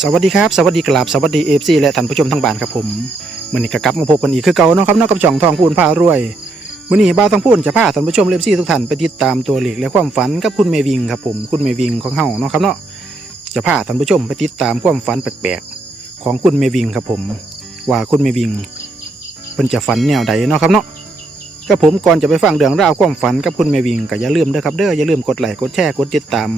สวัสดีครับสวัสดีกราบสวัสดีเอฟซีและท่านผู้ชมทั้งบ้านครับผมมือนี้ก็กลับมาพบกันอีกคือเก่าเนาะครับเนอกกับจ่องทองพูนพารวยมือนี้บ้าทองพูนจะพาท่านผู้ชมเอฟซีทุกท่านไปติดตามตัวเลขและความฝันกับคุณเมวิงครับผมคุณเมวิงของเฮาเนาะครับเนาะจะพาท่านผู้ชมไปติดตามความฝันแปลกๆของคุณเมวิงครับผม ว่าคุณเมวิงเพิ่นจะฝันแนวใดเนาะครับเนาะกับผมก่อนจะไปฟังเรื่องราวความฝันกับคุณเมวิงก็อย่าลืมเด้อครับเด้ออย่าลืมกดไลค์กดแชร์กดติดตาม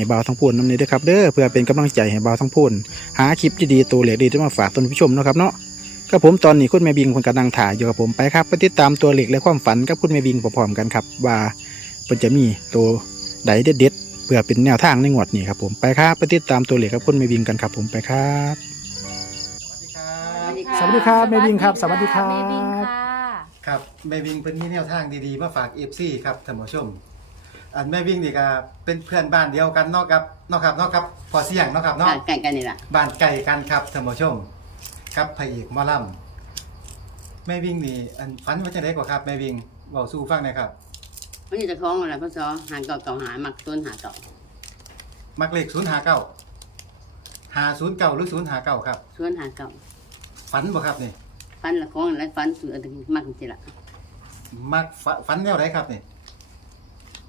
ให้บ่าวทั้งพูนนำนี้ด้วยครับเด้อเพื่อเป็นกำลังใจให้บ่าวทั้งพูนหาคลิปดีๆตัวเหล็กดีที่มาฝากท่านผู้ชมเนาะครับเนาะก็ผมตอนนี้คุณแม่บิงคนกำลังถ่ายอยู่กับผมไปครับไปติดตามตัวเหล็กและความฝันกับคุณแม่บิงพร้อมๆกันครับว่าเพิ่นจะมีตัวใดเด็ดๆเพื่อเป็นแนวทางในงวดนี้ครับผมไปครับไปติดตามตัวเหล็กกับคุณแม่บิงกันครับผมไปครับสวัสดีครับแม่บิงครับ สวัสดีครับแม่บิงค่ะครับแม่วิ่งเพิ่นมีแนวทางดีๆมาฝาก FC ครับท่านผู้ชม อันแม่วิ่งนี่ก็เป็นเพื่อนบ้านเดียวกันเนาะครับเนาะครับเนาะครับพอเสียงเนาะครับเนาะบ้านใกล้กันนี่แหละบ้านไก่กันครับท่านผู้ชมครับพระเอกหมอลำแม่วิ่งนี่อันฝันว่าจะได้กว่าครับ แม่วิ่งเว้าสู้ฟังหน่อยครับ มันจะคล้องอะไรพ่อซอหางเก่าเก่าหามักต้นหาเก่ามักเลข059 509หรือ059ครับชวนหาเก่าฝันบ่ครับนี่ ฟันละคล้องแล้วฟันสุดอันนี้มักจริงๆละมักฝฝันแนวไหนครับนี่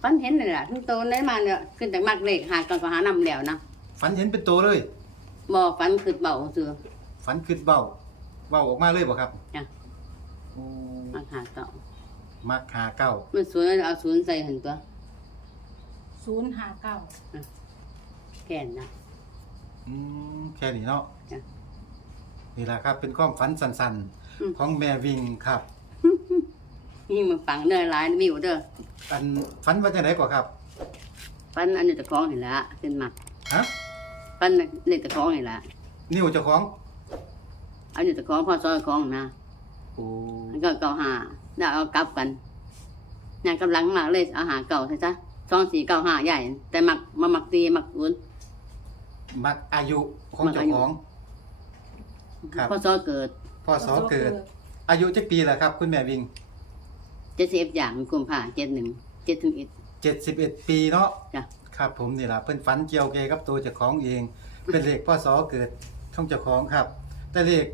ฟันเห็นเลยล่ะทุกตัวได้มาเนี่ยขึ้นแต่มักเลขหาเก่าก็หานำแล้วนะฝันเห็นเป็นตัวเลยบ่ฟันคือเบาเสือฝันขึ้นเบ้าเว้าออกมาเลยบ่ครับจ้ะโอ้มักหาเก่ามักหาเก้ามันสวยเอาศูนย์ใส่หันตัวศูนย์ห้าเก้าแก่นนะ อืมแค่นี้เนาะจ้ะ นี่แหละครับ เป็นความฝันสันอืม ๆ ของแม่วิงครับ นี่มันฟังเด้อหลายวิวเด้ออันฝันว่าจะไหนกว่าครับฟันอันนี้จะคล้องเห็นละขึ้นมักฮะฟันเลขจะคล้องเห็นละนิ้วเจ้าของ อันนี้จะคล้องพ่อซอยคล้องนะโอ้มันก็เก่าหาแล้วเอากลับกันงานกำลังมากเลยเอาหาเก่าใช่จ้ะสองสี่เก้าห้าใหญ่ แต่มักมามักตีมักศูนย์มักอายุของเจ้าของครับพ่อซอเกิดพ่อสอเกิด อายุจักปีแล้วครับ คุณแม่วิง เจ็ดสิบอย่างกุมภาเจ็ดหนึ่งเจ็ดถึงเอ็ด71ปีเนาะจ้ะ ครับผมนี่ล่ะเพิ่นฝันเกี่ยวเกยวกับตัวเจ้าของเอง เป็นเลขพ่อสอเกิดของเจ้าของครับ แต่เลข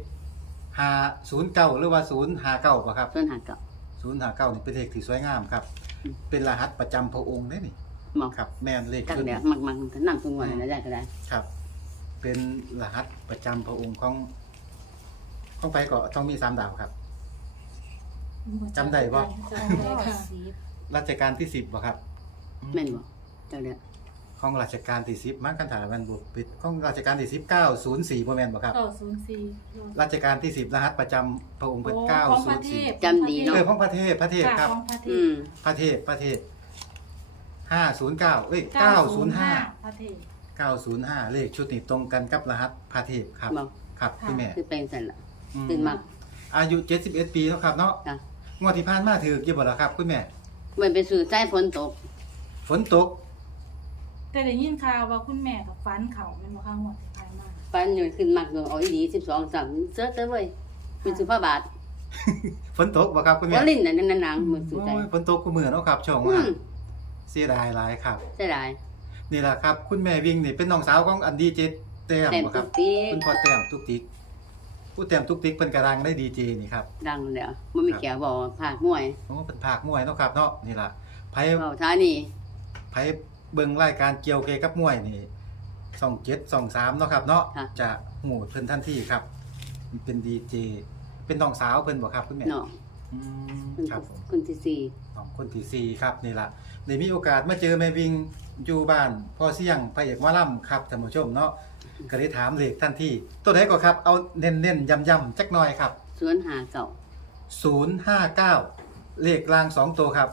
509หรือว่า059บ่ครับส่วนหาเก่า059นี่เป็นเลขที่สวยงามครับ อืม เป็นรหัสประจำพระองค์เด้นี่หมอกครับ แม่นเลขตั้งชุดเดี๋ยวนี้มักมักก็นั่งตรงวันนะได้ก็ได้ครับ เป็นรหัสประจำพระองค์ของ ของไปก็ต้องมีสามดาวครับ จำได้บ่ จำได้ค่ะ รัชกาลที่สิบบ่ครับแม่นบอกเจ้าเดียวของรัชกาลที่สิบมากันถามันบุปิดของรัชกาลที่สิบเก้าศูนย์สี่บ่แม่นบ่ครับ เก้าศูนย์สี่รัชกาลที่สิบรหัสประจำพระองค์เป็นโอ้เก้าของศูพระนย์เทสี่พจำดีเนาะ เออของพระเทพพระเทพครับ ของพระเทอืพมพระเทพพระเทพห้าศูนย์เก้าเอ้ยเก้าศูนย์ห้าพระเทพ เก้าศูนย์ห้าเลขชุดนี้ตรงกันกับรหัสพระเทพครับบอกครับคุณแม่คือเป็นสันละอืมตื่นมักอายุเจ็ดสิบเอ็ดปีแล้วครับเนาะจ้ะ งวดที่ผ่านมาถือกี่บ่ล่ะครับ คุณแม่ เหมือนไปสู่ใจฝนตก ฝนตกแต่ได้ยินข่าวว่าคุณแม่กับฟันเขาเป็นบ่ข้างหมดที่ผ่านมาฟันอยู่ขึ้นมักอยู่เอาอีดีสิบสองสามเสื้อเต้เว้ยมีสุภาพบาทฝนตกบ่ครับคุณแม่ว่าลิ้นน่ะนั่นนางมือสู่ใจโอ้ยฝนตกกูมือเนาะครับช่วงอืว่ามเสียดายหลายครับเสียดายนี่แหละครับ คุณแม่วิ่งนี่เป็นน้องสาวของอันดีเจแต้มเต็มบ่คทุรับกปีคุณพ่อแต้มทุกติ๊ก ผู้แต้มทุกติ๊กเป็นกระดังได้ดีเจนี่ครับดังแล้วมันมีแก้วบอกภาคมวยโอ้เป็นภาคมวยเนาะครับเนาะนี่ล่ะไผเบาท้านี่ไผเบิ่งรายการเกี่ยวเกยวกับมวยนี่ช่องเจ็ดช่องสามเนาะครับเนาะจะหูเพิ่นทันทีครับเป็นดีเจเป็นน้องสาวเพิ่นบ่ครับคุณแม่เนาะอืมคุณครับผมคุณที่สี่สองคนที่สี่ครับนี่ละได้มีโอกาสมาเจอแม่วิงอยู่บ้านพ่อเสี่ยงพระเอกหมาล่ำครับท่านผู้ชมเนาะ ก็ได้ถามเลขทันทีตัวไหนก็ครับ เอาเน้นเน้นๆย้ำๆจักหน่อยครับ สวนหาเก่า059 เลขรางสองตัวครับ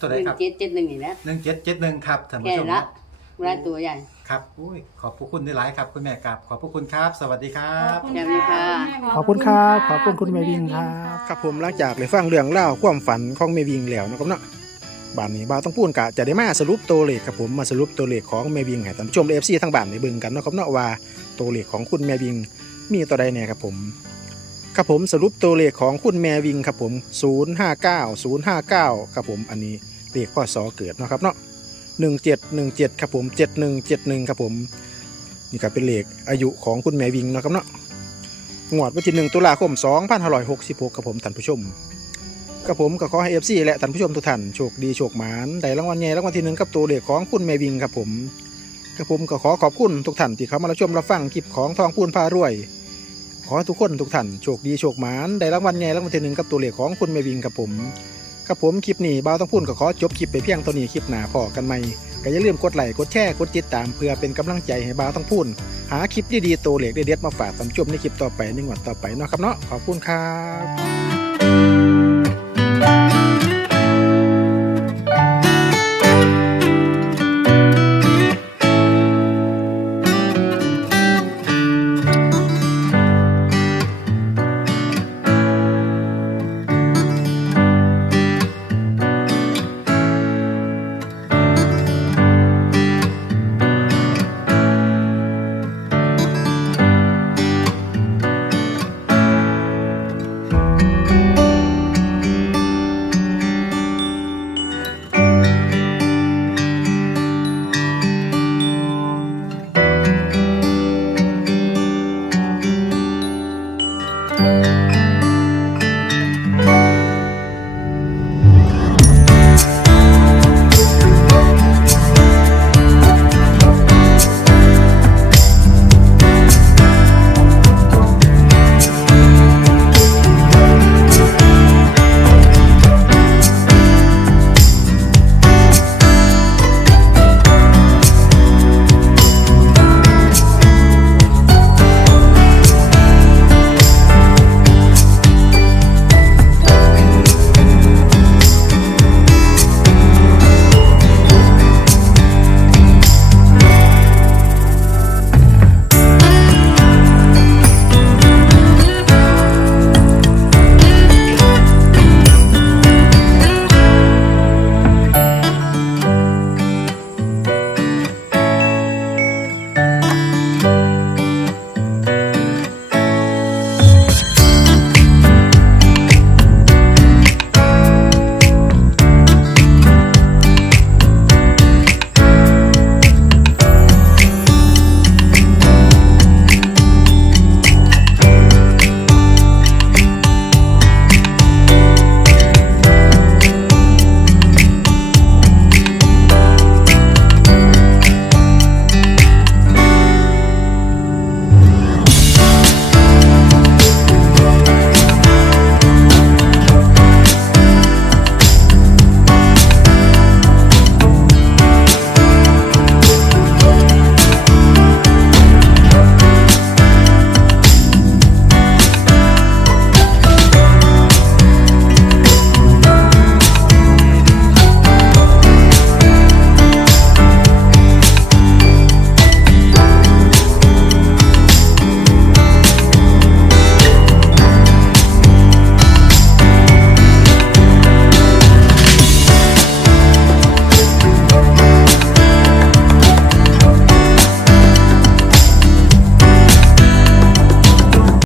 ตัวไหนครับ เจ็ดเจ็ดหนึ่งนี่แหละ1771 ครับท่านผู้แก่ชมละเนาะเวลาตัวใหญ่ ครับอุ้ยขอบพระคุณที่หลายครับ คุณแม่ครับ ขอบพระคุณครับ สวัสดีครับ ขอบแม่ค่ะ ขอบคุณครับขอบคุณคุณแม่วิงครับ ครับผมหลังจากเลยฟังเรื่องเล่าวความฝันของแม่วิงแล้วนะครับเนาะ บ้านนี้บ่าวต้องพูดกะจะได้มาสรุปตัวเลขครับผมมาสรุปตัวเลขของแม่วิงให้ท่านผู้ชมเอฟซีทั้งบ้านได้เบิ่งกันเนาะครับเนาะว่าตัวเลขของคุณแม่วิงมีตัวใดแน่ครับผมครับผมสรุปตัวเลขของคุณแม่วิงครับผม059 059ครับผมอันนี้เลขพ่อสอเกิดเนาะครับเนาะ1717ครับผม7171ครับผมนี่ก็เป็นเลขอายุของคุณแม่วิงเนาะครับเนาะงวดวันที่หนึ่งตุลาคม2566ครับผมท่านผู้ชม กับผมก็ขอให้ FC และท่านผู้ชมทุกท่านโชคดีโชคหมานได้รางวัลใหญ่รางวัลที่หนึ่งกับตัวเลขของคุณแม่วิงครับผมกับผมก็ขอขอบคุณทุกท่านที่เข้ามารับชมรับฟังคลิปของทองพูนพารวย ขอทุกคนทุกท่านโชคดีโชคหมานได้รางวัลใหญ่รางวัลที่หนึ่งกับตัวเลขของคุณแม่วิงครับผมกับผมคลิปนี้บ่าวต้องพูนก็ขอจบคลิปไปเพียงเท่านี้คลิปหน้าพอกันใหม่ก็อย่าลืมกดไลค์กดแชร์กดติดตามเพื่อเป็นกำลังใจให้บ่าวต้องพูนหาคลิปดีๆตัวเลขเด็ดๆมาฝากท่ามชมในคลิปต่อไปในงวดต่อไปเนาะครับเนาะขอบคุณครับ